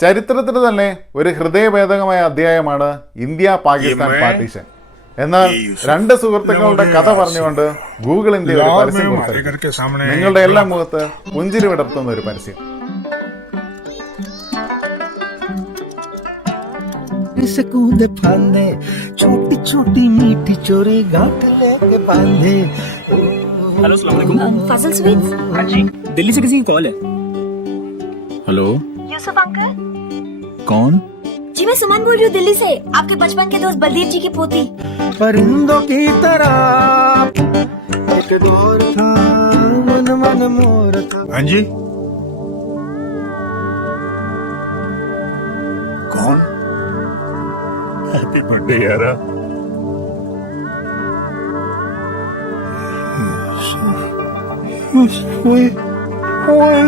ചരിത്രത്തിൽ തന്നെ ഒരു ഹൃദയഭേദകമായ അധ്യായമാണ് ഇന്ത്യ പാകിസ്ഥാൻ പാർട്ടീഷൻ. എന്നാൽ രണ്ട് സുഹൃത്തുക്കളുടെ കഥ പറഞ്ഞുകൊണ്ട് ഗൂഗിൾ ഇന്ത്യ ഒരു പരസ്യം കൊടുത്തു. നിങ്ങളുടെ എല്ലാ മുഖത്ത് പുഞ്ചിരി വിടർത്തുന്ന ഒരു പരസ്യം. सकूंदे फांदे छोटी छोटी मीठी चोरी गांठ लेके बांधे। हेलो अस्सलाम वालेकुम। फजल स्वीट्स? हाँ जी, दिल्ली से किसी की कॉल है। Hello, Yusuf uncle? कौन? जी मैं सुमन बोल रही हूँ दिल्ली से, आपके बचपन के दोस्त बलदेव जी की पोती। परिंदों की तरह एक दौर था, मन मन मोर था। हाँ जी, कौन? हैप्पी बर्थडे यारा। ओए ओए